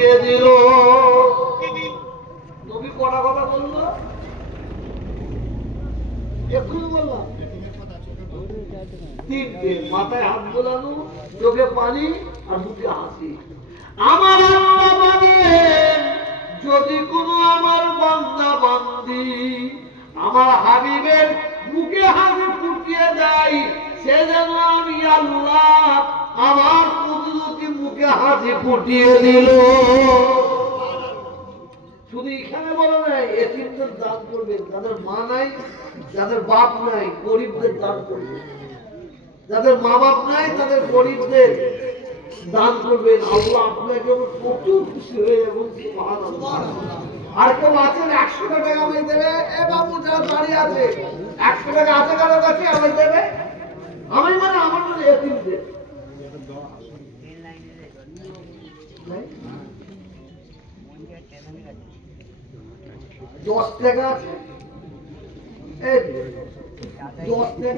ফুটিয়ে দিল। নবী কটা কথা বললো? এক্ষুনি বললাম তিনটে। মাথায় হাত বোলানো, চোখে পানি আর মুখে হাসি। আমার আল্লাহ বলেন, যদি কোনো আমার বান্দা বান্দি আমার হাবিবের মুখে হাসি ফুটিয়ে দেয়, সে যেন আমি আল্লাহ আমার কুদরতি মুখে হাসি ফুটিয়ে দিল। শুধু এখানে বলে নাই, এতিমদের দান করবেন, যাদের মা নাই, যাদের বাপ নাই, গরিবদের দান করবেন, যাদের মা বাপ নাই তাদের গরিবদের দান করবেন। আল্লাহ আপনাকে প্রচুর খুশি হয়ে এবং আর কেউ আছেন 100 টাকা আমায় দেবে? এ বাবু যারা দাঁড়িয়ে আছে 100 টাকা আছে কারো কাছে আমায় দেবে? আমি মানে আমার জন্য এতিমদের 10 টাকা আছে, 10 টাকা